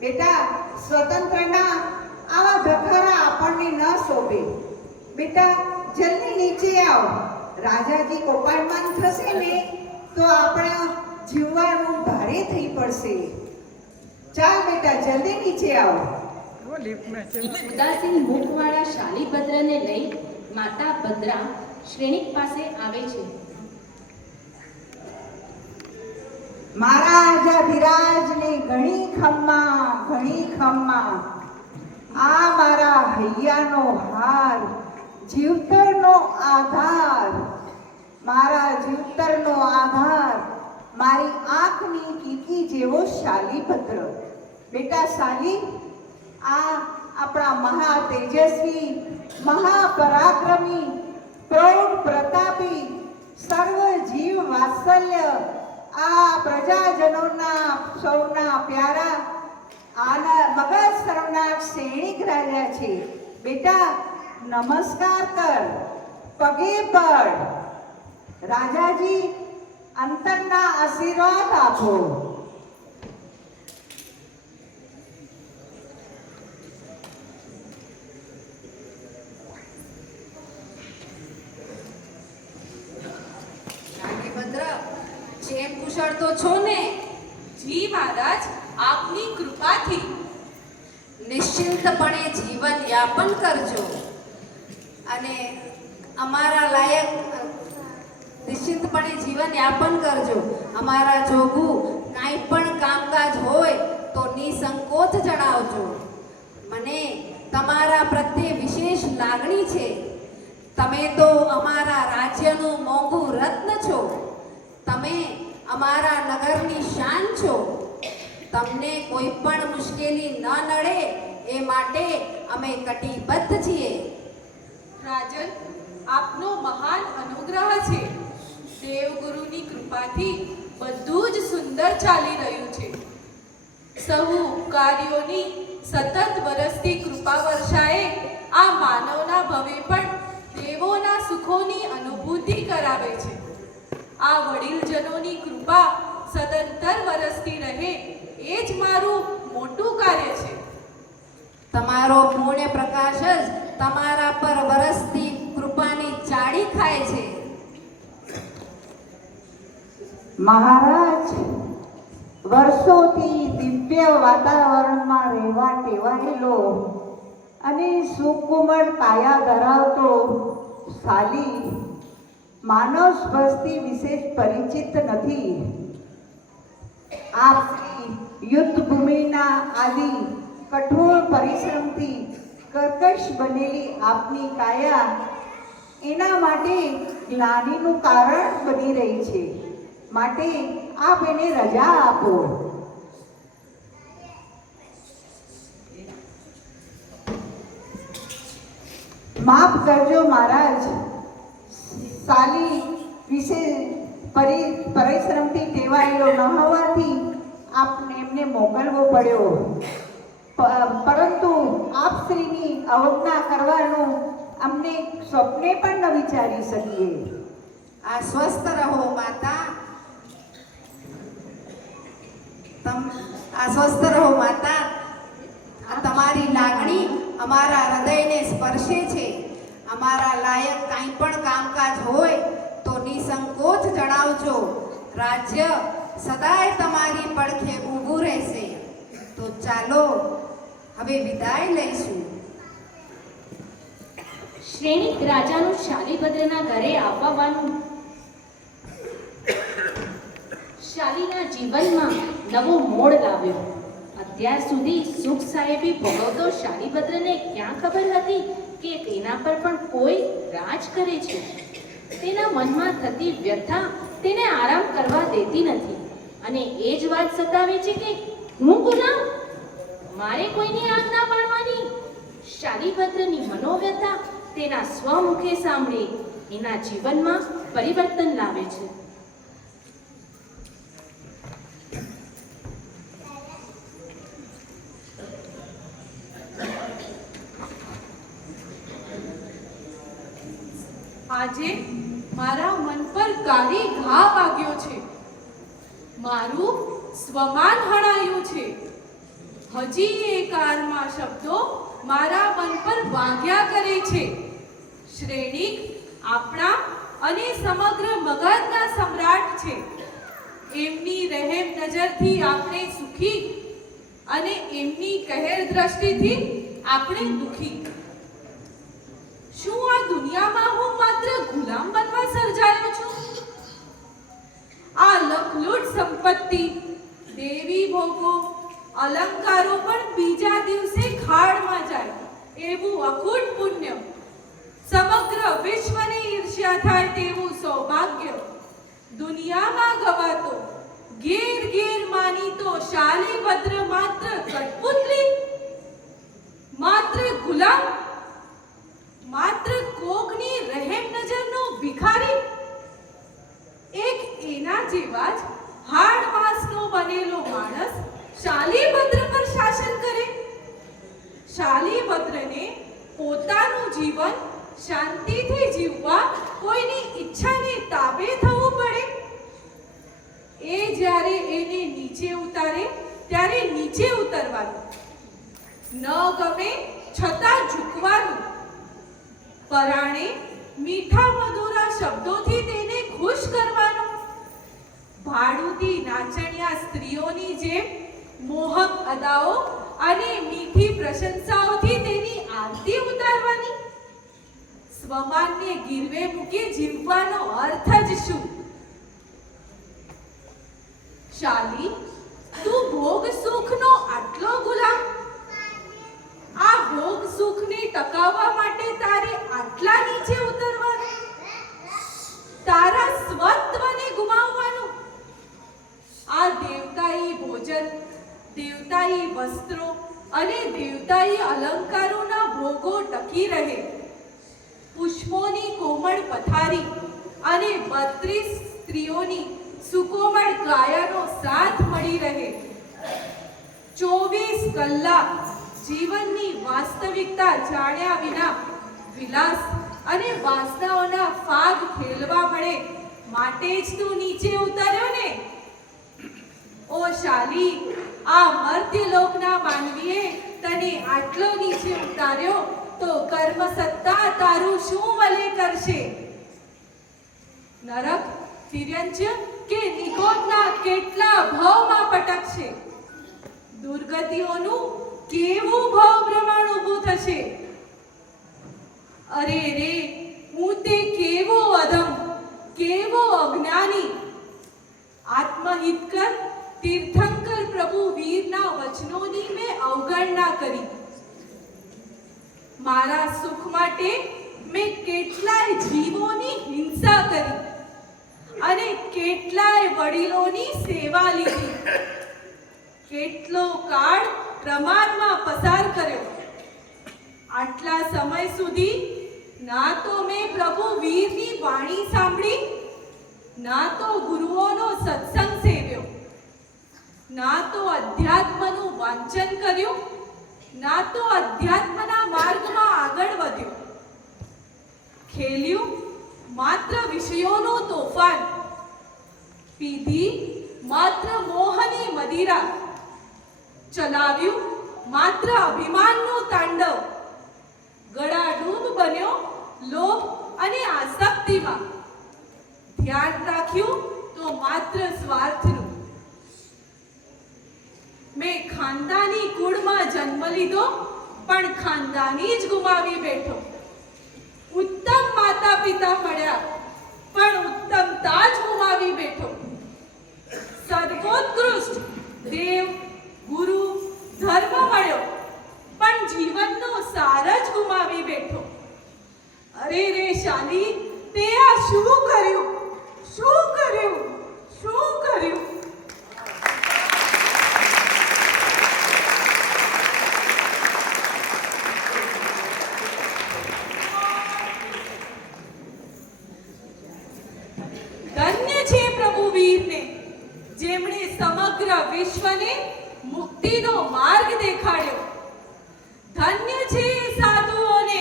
બેટા, સ્વતંત્રના આવા ધખારા આપણને ન શોભે. બેટા જલ્દી નીચે આવ. રાજાજી કોપાયમાન થશે ને તો આપણે જીવવાનું ભારે થઈ પડશે. ચાલ બેટા જલ્દી નીચે આવ. ઉદાસીન મુખવાળા શાલીભદ્રને લઈ માતા ભદ્રા શ્રેણીક પાસે આવે છે. મારા આજાધિરાજને ઘણી ખમ્મા. આ મારા હૈયાનો હાર, જીવતરનો આધાર. મારા જીવતરનો આધાર, મારી આંખની કીકી જેવો શાલીભદ્ર. બેટા શાલી, આ આપણા મહા તેજસ્વી, મહાપરાક્રમી, પ્રૌઢ પ્રતાપી, સર્વ જીવ વાત્સલ્ય, આ પ્રજાજનોના સૌના પ્યારા આના મગજ સરનાક શ્રેણીક રાજા છે. બેટા નમસ્કાર કર, પગે પડ. રાજાજી અંતરના આશીર્વાદ આપો. જેમ કુશળ તો છો ને? જી મહારાજ, આપની કૃપાથી. નિશ્ચિંતપણે જીવન યાપન કરજો અને અમારા લાયક નિશ્ચિંતપણે જીવન યાપન કરજો. અમારા જોગું કાંઈ પણ કામકાજ હોય તો નિસંકોચ જણાવજો. મને પ્રત્યે વિશેષ લાગણી છે. તમે તો અમારા રાજ્યનું મોંઘું રત્ન છો. તમે અમારા નગરની શાન છો. તમને કોઈ પણ મુશ્કેલી ન નડે એ માટે અમે કટિબદ્ધ છીએ. રાજન, આપનો મહાન અનુગ્રહ છે. દેવગુરુની કૃપાથી બધું જ સુંદર ચાલી રહ્યું છે. સહુ ઉપકારીઓની સતત વરસતી કૃપા વર્ષાએ આ માનવના ભવે પણ દેવોના સુખોની અનુભૂતિ કરાવે છે. આ વડીલજનોની કૃપા સદંતર વરસતી રહે એ જ મારું મોટું કાર્ય છે. તમારો પુણ્ય પ્રકાશ જ તમારા પર વરસતી કૃપાની ચાડી ખાય છે. મહારાજ, વર્ષોથી દિવ્ય વાતાવરણમાં રહેવા ટેવાયેલો અને સુકુમાર કાયા ધરાવતો સાલી માનવ સ્પર્શથી વિશેષ પરિચિત નથી. આપની યુદ્ધ ભૂમિના આદિ કઠોર પરિશ્રમથી કર્કશ બનેલી આપની કાયા એના માટે ગ્લાનિનું કારણ બની રહી છે. માટે આપ એને રજા આપો. માફ કરજો મહારાજ, સાલી વિશે પરિશ્રમથી ટેવાયેલો ન હોવાથી આપને એમને મોકલવો પડ્યો. પરંતુ આપ શ્રીની અવજ્ઞા કરવાનું અમને સ્વપ્ને પણ ન વિચારી શકીએ. આશ્વસ્ત રહો માતા. આશ્વસ્ત રહો માતા. તમારી લાગણી અમારા હૃદયને સ્પર્શે છે. અમારા લાયક કાંઈ પણ કામકાજ હોય તો નિસંકોચ જણાવજો. રાજ્ય સદાય તમારી પડખે ઊભું રહેશે. તો ચાલો હવે વિદાય લઈશું. શ્રેણિક રાજાનું શાલીભદ્રના ઘરે આવવાનું શાલીના જીવનમાં નવો મોડ લાવ્યો. અત્યાર સુધી સુખ સાહેબી ભોગવતો શાલીભદ્રને ક્યાં ખબર હતી કે તેના પર પણ કોઈ રાજ કરે છે. તેના મનમાં થતી વ્યથા તેને આરામ કરવા દેતી નથી અને એ જ વાત સતાવે છે કે હું ગુલામ, મારે કોઈની આજ્ઞા પાળવાની. શાલીભદ્રની મનોવ્યથા તેના સ્વમુખે સાંભળી એના જીવનમાં પરિવર્તન લાવે છે. આજે મારા મન પર કાળી ઘા વાગ્યો છે. મારું સ્વમાન હણાયું છે. હજી એ કારમાં શબ્દો મારા મન પર વાગ્યા કરે છે. શ્રેણિક આપણા અને સમગ્ર મગધના સમ્રાટ છે. એમની રહેમ નજરથી આપણે સુખી અને એમની કહેર દ્રષ્ટિથી આપણે દુખી. શું આ દુનિયામાં હું માત્ર ગુલામ બનવા સર્જાયો છું? આ લખલૂટ સંપત્તિ, દેવી ભોગો, અલંકારો પણ બીજા દિવસે ખાડમાં જાય એવું અખૂટ પુણ્ય, સમગ્ર વિશ્વને ઈર્ષ્યા થાય તેવું સૌભાગ્ય દુનિયામાં ગવાતો ઘેર ઘેર માનીતો શાલીભદ્ર માત્ર કઠપુતલી, માત્ર ગુલામ, માત્ર કોકની રહેમ નજરનો ભિખારી. એક એના જેવા જ હાડ માંસનો બનેલો માણસ શાલીભદ્ર પર શાસન કરે. શાલીભદ્રને પોતાનું જીવન શાંતિથી જીવવા કોઈની ઈચ્છાને તાબે થવું પડે. એ જ્યારે એને નીચે ઉતારે ત્યારે નીચે ઉતરવાનું, ન ગમે છતાં ઝૂકવાનું. પરાણે મીઠા મધુરા શબ્દોથી તેને ખુશ કરવાનું. ભાડુતી નાચણિયા સ્ત્રીઓની જેમ મોહક અદાઓ અને મીઠી પ્રશંસાઓથી તેની આરતી ઉતારવાની. સ્વમાનને ગીરવે મૂકી જીવવાનો અર્થ જ શું? શાલી, તું ભોગ સુખનો આટલો ગુલામ? આ ભોગ સુખની ટકાવવા માટે તારે આટલા નીચે ઉતરવાનું, તારા સ્વત્વને ગુમાવવાનું? આ દેવતાઈ ભોજન, દેવતાઈ વસ્ત્રો અને દેવતાઈ અલંકારોના ભોગો ટકી રહે, પુષ્પોની કોમળ પથારી અને 32 સ્ત્રીઓની સુકોમળ કાયાનો સાથ મળી રહે, 24 કલાક જીવનની વાસ્તવિકતા જાણ્યા વિના વિલાસ અને વાસનાઓના ફાગ ખેલવા મળે માટે જ તું નીચે ઉતર્યો ને? ઓ શાલી, આ મર્ત્યલોકના માનવીએ તને આટલો નીચે ઉતાર્યો તો કર્મ સત્તા તારું શું વલે કરશે? નરક, તિર્યંચ્ય કે નિકોટના કેટલા ભવમાં પટકશે? દુર્ગતિઓનું કેવું ભવ પ્રમાણ ઊભું થશે? અરે રે, હું તે કેવો અધમ, કેવો અજ્ઞાની! આત્મહિતકર તીર્થંકર પ્રભુ વીરના વચનોની મેં અવગણના કરી. મારા સુખ માટે મેં કેટલાય જીવોની હિંસા કરી અને કેટલાય વડીલોની સેવા લીધી. કેટલો કાળ પ્રમાદમાં પસાર કર્યો. આટલા સમય સુધી ના તો મેં પ્રભુ વીરની વાણી સાંભળી, ના તો ગુરુઓનો સત્સંગ સેવ્યો, ના તો અધ્યાત્મનું વાંચન કર્યું, ના તો અધ્યાત્મના માર્ગમાં આગળ વધ્યો. ખેલ્યું માત્ર વિષયોનું તોફાન, પીધી માત્ર મોહની મદિરા, ચલાવ્યું માત્ર અભિમાનનું તાંડવ, ગળાડૂબ બન્યો લોભ અને આસક્તિમાં, ધ્યાન રાખ્યું તો માત્ર સ્વાર્થનું. મેં ખાનદાની કુળમાં જન્મ લીધો પણ ખાનદાની જ ગુમાવી બેઠો. ઉત્તમ માતા પિતા મળ્યા પણ ઉત્તમતા જ ગુમાવી બેઠો. સર્વોત્કૃષ્ટ દેવ, ગુરુ, ધર્મ મળ્યો પણ જીવનનો સાર જ ગુમાવી બેઠો. અરે રે શાલી, તે આ શું કર્યું? શું કર્યું? શું કર્યું? ધન્ય છે પ્રભુ વીરને, જેમણે સમગ્ર વિશ્વને મુક્તિનો માર્ગ દેખાડ્યો. ધન્ય છે એ સાધુઓને,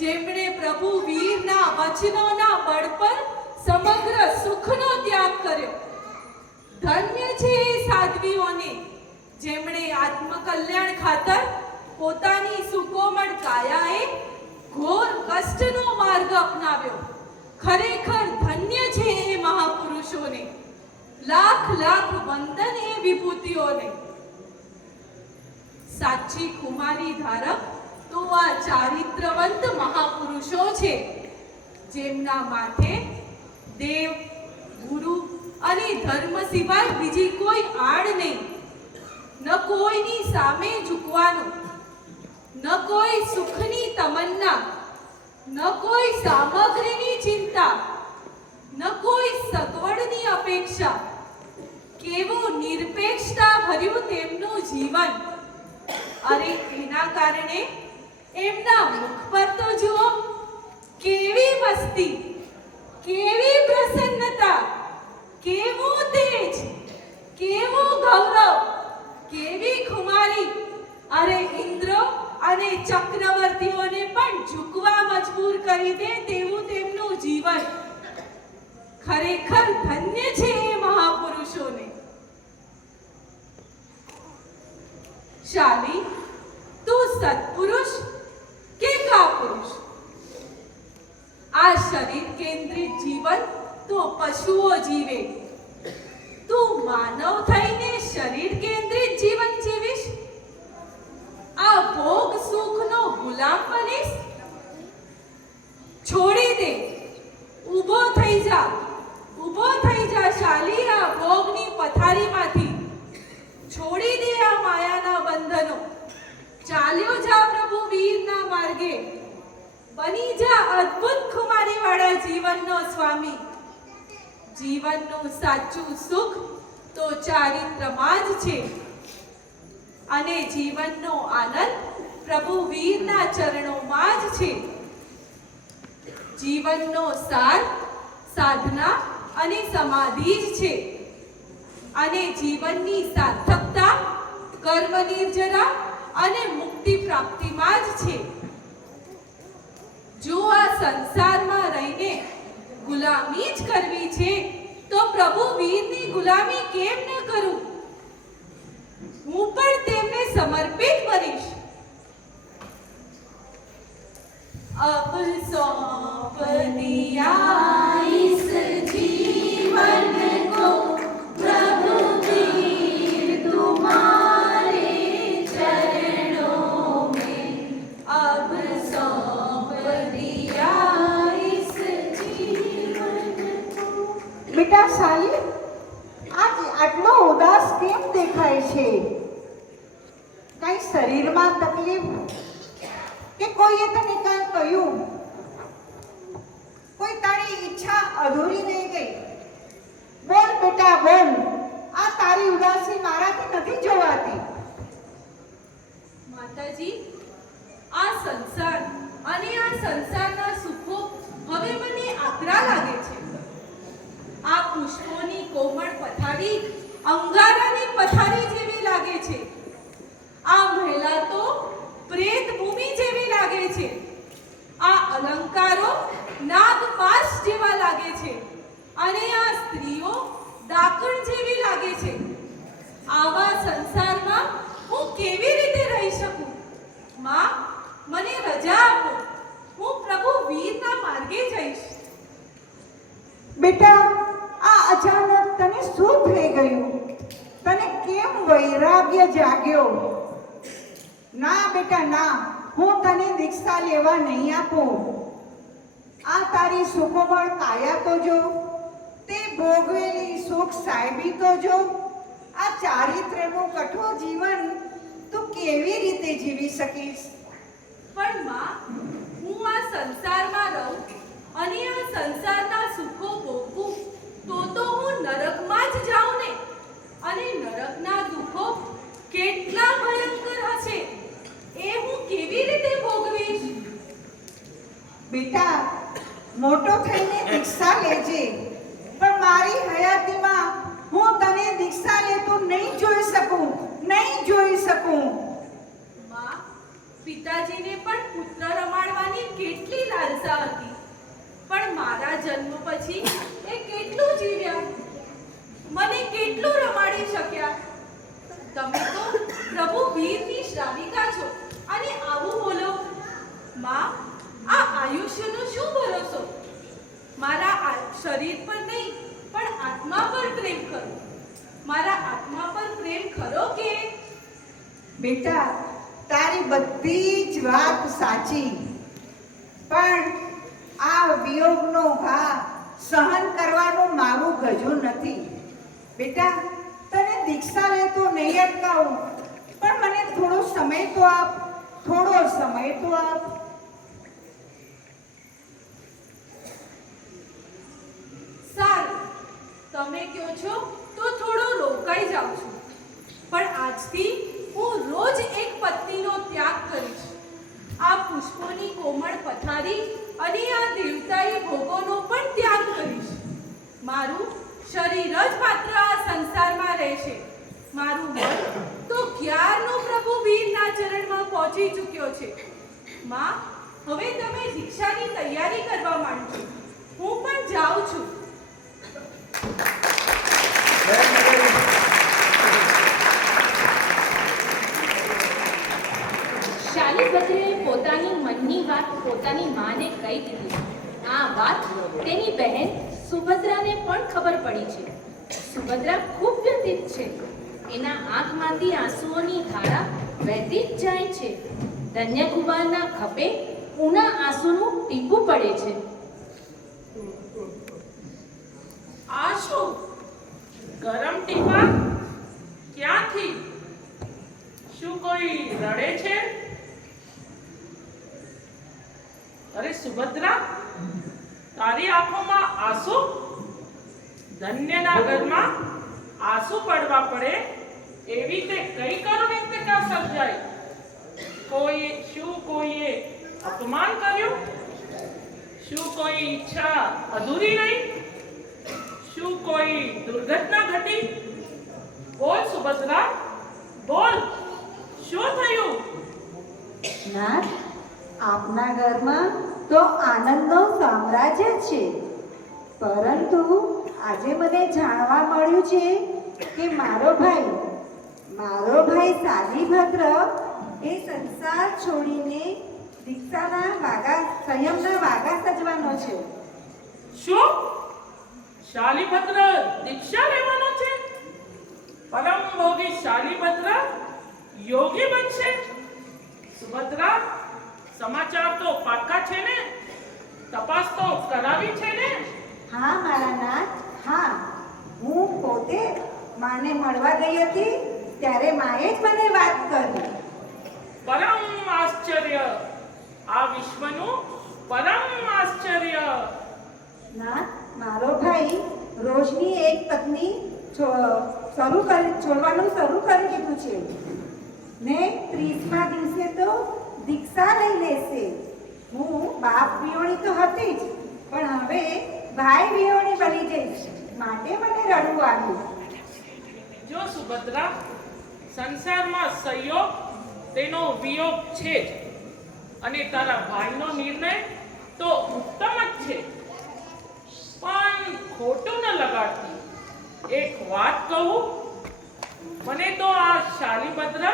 જેમણે પ્રભુ વીરના વચનોના બળ પર સમગ્ર સુખનો ત્યાગ કર્યો. ધન્ય છે એ સાધ્વીઓને, જેમણે આત્મકલ્યાણ ખાતર પોતાની સુકોમળ કાયાએ ઘોર કષ્ટનો માર્ગ અપનાવ્યો. ખરેખર ધન્ય છે એ મહાપુરુષોને. લાખ લાખ વંદન એ વિભૂતિઓને. સાચી કુમારી ધારક તો આ ચારિત્રવંત મહાપુરુષો છે, જેમના માથે દેવ, ગુરુ અને ધર્મ સિવાય બીજી કોઈ આડ નહીં. ન કોઈની સામે ઝૂકવાનું, ન કોઈ સુખની તમન્ના, ન કોઈ સામગ્રીની ચિંતા, ન કોઈ સગવડની અપેક્ષા. કેવું નિરપેક્ષતા ભર્યું તેમનું જીવન! અરે એના કારણે એમના મુખ પર તો જુઓ, કેવી મસ્તી, કેવી પ્રસન્નતા, કેવું તેજ, કેવું ગૌરવ, કેવી ખુમારી! અરે ઇન્દ્ર અને ચક્રવર્તીઓને પણ ઝૂકવા મજબૂર કરી દે તેવું તેમનું જીવન. ખરેખર ધન્ય છે એ મહાપુરુષોને. શાલી, તું સત્પુરુષ કે કાપુરુષ? આ શરીર કેન્દ્રિત જીવન તો પશુઓ જીવે, તું માનવ થઈને શરીર કેન્દ્રિત જીવન જીવીશ? આ ભોગ સુખનો ગુલામ બનીશ? છોડી દે, ઊભો થઈ જા, ઊભો થઈ જા શાલી, આ ભોગની પથારીમાંથી. છોડી દે આ માયાના બંધનો, ચાલ્યો જા પ્રભુ વીરના માર્ગે. લાગે. બની જા અદ્ભુત ખુમારીવાળા જીવનનો સ્વામી. જીવનનું સાચું સુખ તો ચારિત્રમાં જ છે અને જીવનનો આનંદ પ્રભુ વીરના ચરણોમાં જ છે. જીવનનો સાર સાધના અને સમાધિ જ છે અને જીવનની સાર્થકતા કર્મ નિર્જરા અને મુક્તિ પ્રાપ્તિમાં જ છે. જો આ સંસારમાં રહીને ગુલામી જ કરવી છે તો પ્રભુ વીરની ગુલામી કેમ ન કરું? હું પણ તેમને સમર્પિત બનીશ. अब सौंप दिया इस जीवन को प्रभु वीर तुम्हारे चरणों में. अब सौंप दिया इस जीवन को. બેટા સાલી, આજ આટલો ઉદાસ કેમ દેખાય છે? કઈ શરીરમાં તકલીફ કે કોઈએ તને કાંઈ કહ્યું? કોઈ તારી ઈચ્છા અધૂરી રહી ગઈ? બોલ બેટા બોલ, આ તારી ઉદાસી મારાથી નથી જોવાતી. માતાજી, આ સંસાર અને આ સંસારના સુખો હવે મને આકરા લાગે છે. આ પુષ્પોની કોમળ પથારી અંગારાની પથારી જેવી લાગે છે. આ મહિલા તો પ્રેત ભૂમિ જેવી લાગે છે. આ અલંકારો નાગપાશ જેવા લાગે છે અને આ સ્ત્રીઓ ડાકણ જેવી લાગે છે. આવા સંસારમાં હું કેવી રીતે રહી શકું? માં, મને રજા આપો. હું પ્રભુ વીરના માર્ગે જઈશ. બેટા, આ અચાનક તને શું થઈ ગયું? તને કેમ વૈરાગ્ય જાગ્યો? ના બેટા ના, હું તને દીક્ષા લેવા નહીં આપું. આ તારી સુકોમળ કાયા તો જો, તે ભોગવેલી સુખ સાહેબી તો જો. આ ચારિત્ર્યનું કઠોર જીવન તું કેવી રીતે જીવી શકીશ? પણ માં, હું આ સંસારમાં રહું અને આ સંસારના સુખો ભોગવું તો હું નરકમાં જ જાઉં ને. અને નરકના દુઃખો કેટલા ભયંકર હશે એ હું કેવી રીતે ભોગવીશ? બેટા, મોટો થઈને દીક્ષા લેજે, પણ મારી હયાતીમાં હું તને દીક્ષા લેતો નહીં જોઈ શકું, નહીં જોઈ શકું. માં, પિતાજીને પણ પુત્ર રમાડવાની કેટલી લાલસા હતી, પણ મારા જન્મ પછી એ કેટલું જીવ્યા, મને કેટલું રમાડી શક્યા. તમે તો પ્રભુ વીરની શ્રાવિકા છો અને આવું બોલો? માં, આ આયુષ્યનો શું ભરોસો? મારા શરીર પર નહીં પણ આત્મા પર પ્રેમ કરો. મારા આત્મા પર પ્રેમ ખરો કે? બેટા, તારી બધી જ વાત સાચી, પણ આ વિયોગનો ઘા સહન કરવાનું મારું ગજું નથી. બેટા, તને દીક્ષા લેતો નહીં અટકાવું, પણ મને થોડો સમય તો આપ, થોડો સમય તો આપ. સારું, તમે કહો છો તો થોડો રોકાઈ જાઉં છું, પણ આજથી હું રોજ એક પત્નીનો ત્યાગ કરીશ. આ પુષ્પોની કોમળ પથારી અને આ દેવતાઈ ભોગોનો પણ ત્યાગ કરીશ. મારું શરીર જ માત્ર આ સંસારમાં રહેશે. મારું મન તો ક્યારનો પ્રભુ વીરના ચરણમાં પહોંચી ચૂક્યો છે. માં, હવે તમે દીક્ષાની તૈયારી કરવા માંડજો. હું પણ જાઉં છું. શાલિભદ્રએ પોતાની મનની વાત પોતાની માને કહી દીધી. આ વાત તેની બહેન સુભદ્રાને પણ ખબર પડી છે. સુભદ્રા ખૂબ વ્યથિત છે. એના આંખમાંથી આંસુઓની ધારા વહેતી જ જાય છે. ધન્યકુમારના ખભે ઊના આંસુનું ટીપું પડે છે. આ શું? ગરમ ટીપા? ક્યાંથી? શું કોઈ રડે છે? અરે સુભદ્રા, તારી આંખોમાં આંસુ? ધન્યના ઘરમાં આંસુ પડવા પડે એવી તે કઈ કરુણિકા સર્જાઈ? કોઈએ અપમાન કર્યું? શું કોઈ ઈચ્છા અધૂરી રહી? શું કોઈ દુર્ઘટના ઘટી? બોલ સુભદ્રા, બોલ, શું થયું? નાથ, આપના ઘરમાં તો આનંદનો સામ્રાજ્ય છે, પરંતુ આજે મને જાણવા મળ્યું છે કે મારો ભાઈ સાલીભદ્ર એ સંસાર છોડીને સંયમના વાગા સજવાનો છે. શું શાલીભદ્ર દીક્ષા લેવાનો છે? પરમ ભોગી શાલીભદ્ર યોગી બનશે? સુભદ્રા, સમાચાર તો પાક્કા છે ને? તપાસ તો કરાવી છે ને? હા મારા નાથ, હા. હું પોતે માને મળવા ગઈ હતી ત્યારે માએ જ મને વાત કરી. પરમ આશ્ચર્ય, આ વિશ્વનું પરમ આશ્ચર્ય. નાથ, મારો ભાઈ રોજની એક પત્ની છોડવાનું શરૂ કરી દીધું છે ને 30મા દિવસે તો દીક્ષા લઈ લેશે. હું બાપ વિયોણી તો હતી જ, પણ હવે ભાઈ વિયોણી બની જઈશ, માટે મને રડવું આવ્યું. જો સુભદ્રા, સંસારમાં સંયોગ તેનો વિયોગ છે જ, અને તારા ભાઈનો નિર્ણય તો ઉત્તમ જ છે, પણ ખોટું ન લગાડતી. એક વાત કહું, મને તો આ શાલીભદ્ર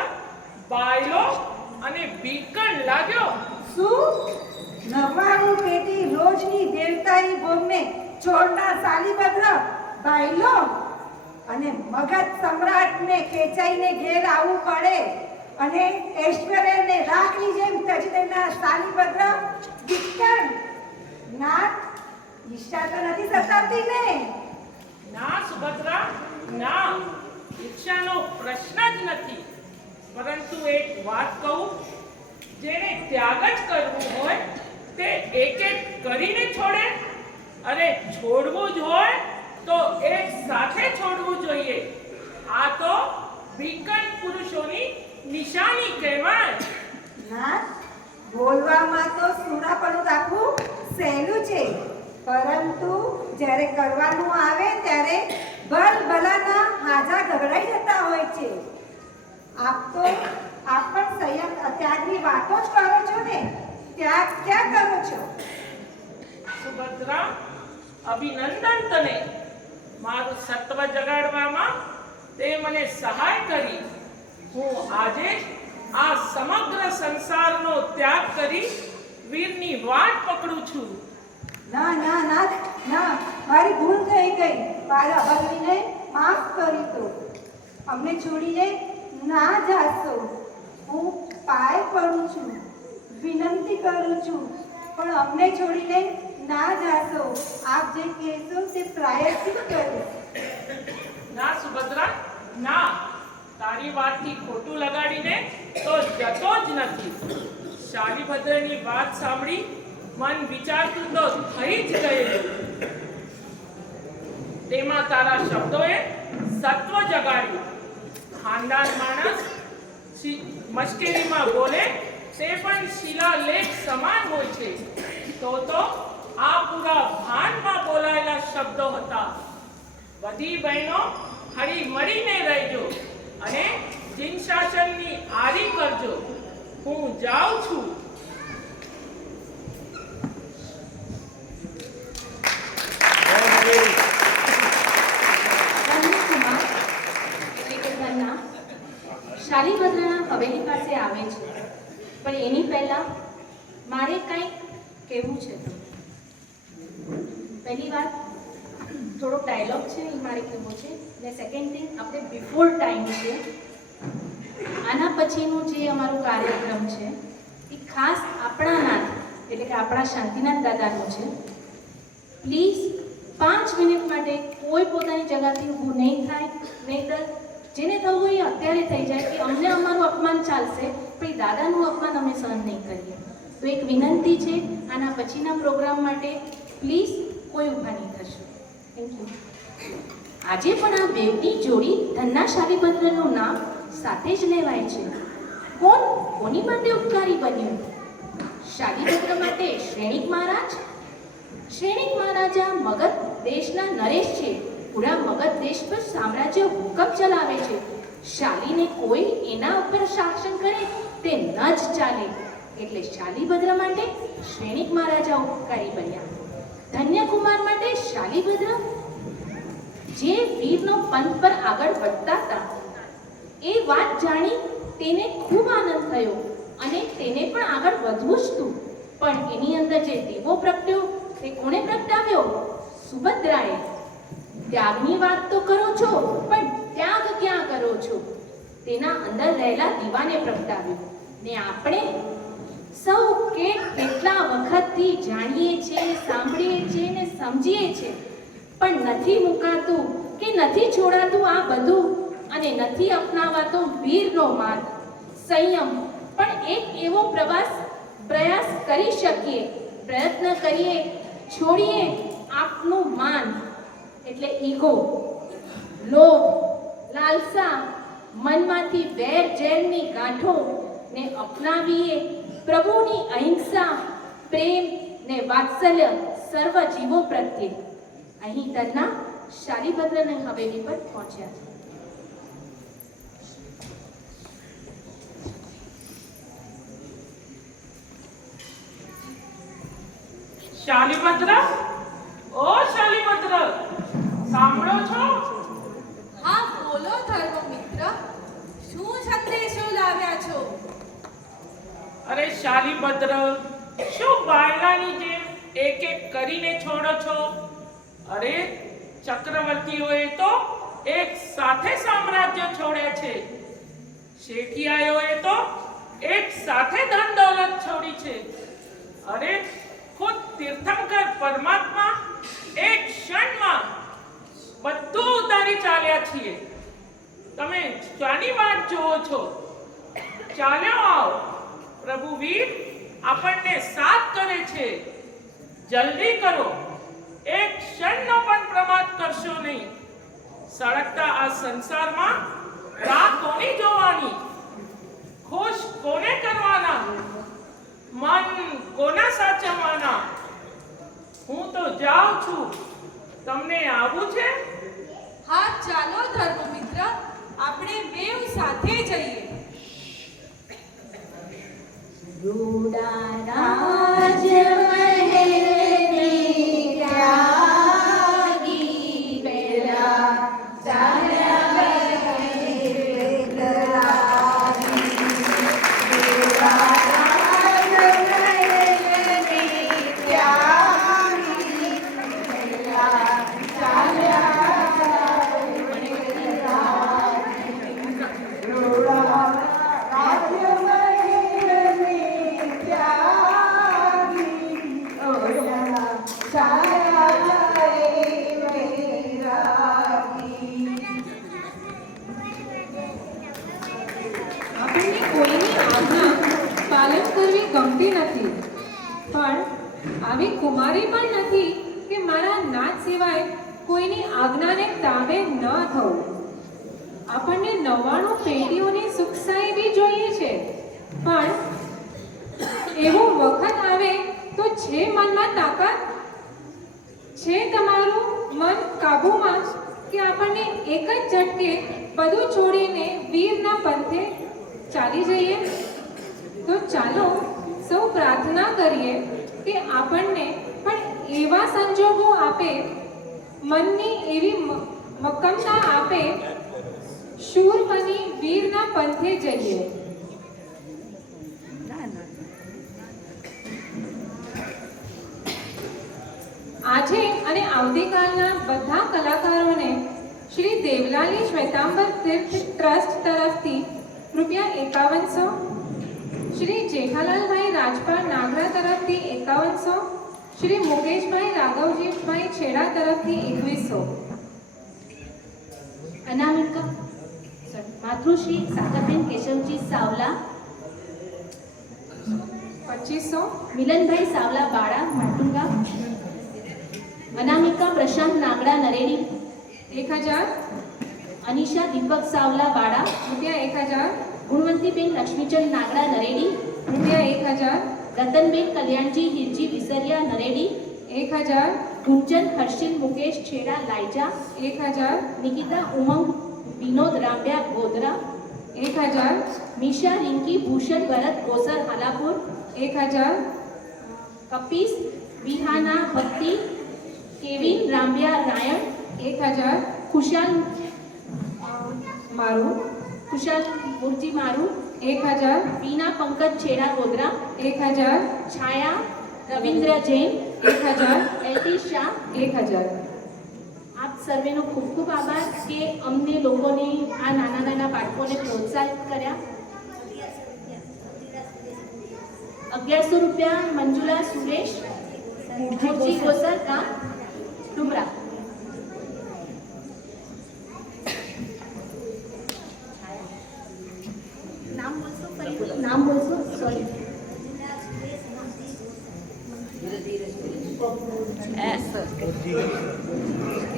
બાયલો અને બીકણ લાગ્યો. શું? 99 પેટી રોજની દેવતાની ભોગને છોડનાર સાલીભદ્ર બાયલો અને મગજ સમ્રાટને ખેંચાઈને ઘેર આવવું પડે અને ઐશ્વર્યને રાખની જેમ તજી દેનાર સાલીભદ્ર બીકણ? નાથ, ઈચ્છા તો નથી સતાવતી ને? ના સુભદ્રા, ના, ઈચ્છાનો પ્રશ્ન જ નથી. પરંતુ એક વાત કહું, જેને ત્યાગ જ કરવું હોય તે એક એક કરીને છોડે. અરે છોડવું જ હોય તો એક સાથે છોડવું જોઈએ. આ તો બીકણ પુરુષોની નિશાની કહેવાય. નાથ, બોલવામાં તો સુરાપણું રાખવું સહેલું છે, પરંતુ જ્યારે કરવાનું આવે ત્યારે ભલાના હાજા ગગડાઈ જતા હોય છે. આપ પણ સંયમ ત્યાગની વાતો જ કરો છો ને? ત્યાગ ક્યાં કરો છો? સુભદ્રા, અભિનંદન તને. મારું સત્વ જગાડવામાં તે મને સહાય કરી. હું આજે આ સમગ્ર સંસારનો ત્યાગ કરી વીરની વાટ પકડું છું. ના, મારી ભૂલ થઈ ગઈ. મારા અભાગીને માફ કરી દો. અમને છોડીને ના જાશો. હું પાય પડું છું, વિનંતી કરું છું, પણ અમને છોડીને ના જાશો. આપ જે કહેશો તે પ્રાયશ્ચિત કરીશ. ના સુભદ્રા, ના, તારી વાતથી ખોટું લગાડીને તો જતો જ નથી. શાલીભદ્રની વાત સાંભળી મન વિચારતું તો થઈ જ ગયેલું. તેમાં તારા શબ્દોએ સત્વ જગાડ્યું. ખાનદાન માણસ મુશ્કેલીમાં બોલે તે પણ શિલાલેખ સમાન હોય છે. તો આ પૂરા ભાનમાં બોલાયેલા શબ્દો હતા. બધી બહેનો હળી મળીને રહેજો અને જીન શાસનની આરી કરજો. હું જાઉં છું. શાલીભદ્રના હવેલી પાસે આવે છે, પણ એની પહેલા મારે કંઈક કહેવું છે. પહેલી વાત, થોડોક ડાયલોગ છે એ મારે કહેવો છે, ને સેકન્ડ થિંગ, આપણે બિફોર ટાઈમ છે. આના પછીનું જે અમારું કાર્યક્રમ છે એ ખાસ આપણા નાથ એટલે કે આપણા શાંતિનાથ દાદાનું છે. પ્લીઝ 5 મિનિટ માટે કોઈ પોતાની જગ્યાથી ઊભું નહીં થાય. નહીંતર જેને થવું હોય અત્યારે થઈ જાય કે અમને અમારું અપમાન ચાલશે, પણ એ દાદાનું અપમાન અમે સહન નહીં કરીએ. તો એક વિનંતી છે, આના પછીના પ્રોગ્રામ માટે પ્લીઝ કોઈ ઊભા નહીં થશો. Thank you. આજે પણ આ બેવની જોડી ધનના શાલીભદ્રનું નામ સાથે જ લેવાય છે. કોણ કોની માટે ઉપકારી બન્યું? શાલીભદ્ર માટે શ્રેણિક મહારાજ. શ્રેણિક મહારાજા મગધ દેશના નરેશ છે. પૂરા મગધ દેશ પર સામ્રાજ્ય હુકમ ચલાવે છે. શાલીને કોઈ એના ઉપર શાસન કરે તે ન જ ચાલે. એટલે શાલીભદ્ર માટે શ્રેણિક મહારાજા ઉપકારી બન્યા. ધન્યકુમાર માટે શાલીભદ્ર જે વીરનો પંથ પર આગળ વધતા હતા એ વાત જાણી તેને ખૂબ આનંદ થયો અને તેને પણ આગળ વધવું જ હતું. પણ એની અંદર જે દીવો પ્રગટ્યો તે કોણે પ્રગટાવ્યો? સુભદ્રાએ. ત્યાગની વાત તો કરો છો, પણ ત્યાગ ક્યાં કરો છો? તેના અંદર રહેલા દીવાને પ્રગટાવ્યો. ને આપણે સૌ કેટલા વખતથી જાણીએ છીએ, સાંભળીએ છીએ ને સમજીએ છીએ, પણ નથી મુકાતું કે નથી છોડાતું આ બધું, અને નથી અપનાવાતો વીરનો માર્ગ, સંયમ. પણ એક એવો પ્રયાસ કરી શકીએ, પ્રયત્ન કરીએ, છોડીએ આપનું માન એટલે ઈગો, લોભ, લાલસા, મનમાંથી વેર ઝેરની ગાંઠો ને અપનાવીએ પ્રભુની અહિંસા, પ્રેમ ને વાત્સલ્ય સર્વ જીવો પ્રત્યે. અહીં તરના શાલીભદ્રની હવેલી પર પહોંચ્યા છે. શાલીભદ્ર, ઓ શાલીભદ્ર, સાંભળો છો? હા બોલો ધર્મમિત્ર, શું સંદેશો લાવ્યા છો? અરે શાલીભદ્ર, શું બાયલાની જેમ એક એક કરીને છોડો છો? અરે ચક્રવર્તીઓએ તો એક સાથે સામ્રાજ્ય છોડ્યા છે. શેઠિયાઓએ તો એક સાથે ધન દોલત છોડી છે. અરે ખુદ તીર્થંકર પરમાત્મા એક ક્ષણમાં બધું ઉતારી ચાલ્યા છીએ. તમે શાની વાત જુઓ છો? ચાલ્યો આવો, પ્રભુ વીર આપણને સાથ કરે છે. જલ્દી કરો, એક ક્ષણનો પણ પ્રમાદ કરશો નહીં. સળગતા આ સંસારમાં રાહ કોની જોવાની? ખુશ કોને કરવાના? મન કોના સાચવવાના? હું તો જાઉં છું. તમને આવું છે? હા ચાલો ધર્મમિત્ર, આપણે બેવ સાથે જઈએ. રૂડા રાજ મહેલની ત્યાગી પેલા ચાલ્યા પાલન કરવી ગમતી નથી, પણ આવી કુમારી પણ નથી કે મારા નાથ સિવાય કોઈની આજ્ઞાને તાબે ન થવું. આપણને 99 પેટીઓની સુખસાઈ બી જોઈએ છે, પણ એવો વખત આવે તો છે મનમાં તાકાત, છે તમારું મન કાબુમાં કે આપણને એક જ ઝટકે બધું છોડીને વીરના પંથે ચાલી જઈએ? તો ચાલો સૌ પ્રાર્થના કરીએ કે આપણને પણ એવા સંજોગો આપે, મનની એવી મક્કમતા આપે, શૂર બની વીરના પંથે જઈએ. આજે અને આવતીકાલના બધા કલાકારોને શ્રી દેવલાલી શ્વેતાંબર તીર્થ ટ્રસ્ટ તરફથી ₹5100, શ્રી જેઠાલાલભાઈ રાજપાલ નાગરા તરફથી 5100, શ્રી મુકેશભાઈ રાઘવજીભાઈ છેડા તરફથી 2100. અનામિકા માતૃશ્રી સાગરબેન કેશવજી સાવલા 50. 2500 મિલનભાઈ સાવલા બાળા માટુંગા, અનામિકા પ્રશાંત નાગડા નરેડી, 1000 અનિશા દીપક સાવલા બાળા, રૂપિયા 1000 ગુણવંતીબેન લક્ષ્મીચંદ નાગડા નરેડી, રૂપિયા 1000 રતનબેન કલ્યાણજી હિરજી વિસરિયા નરેડી, 1000 ગુંજન હર્ષિલ મુકેશ છેડા લાઈજા, 1000 નિકિતા ઉમંગ વિનોદ રામ્યા ગોધરા, 1000 મીશા રિંકી ભૂષણ ભરત ગોસર હાલાપુર, 1000 કપીસ વિહાના ભક્તિ કેવિન રામ્યા રાયણ, 1000 ખુશાલ મારું ખુશાલ મૂર્તિ મારું, 1000 વીના પંકજ છેડા ગોધરા, 1000 છાયા રવિન્દ્ર જૈન, 1000 એલટી શાહ. 1000 આપ સર્વેનો ખૂબ ખૂબ આભાર કે અમને લોકોને આ નાના નાના બાળકોને પ્રોત્સાહિત કર્યા. 1100 રૂપિયા મંજુલા સુરેશ મૂર્તિ ગોસર ગામ ડુમરા. નામ બોલશો ફરીથી? નામ બોલશો? સોરી.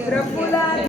પ્રફુલ્લ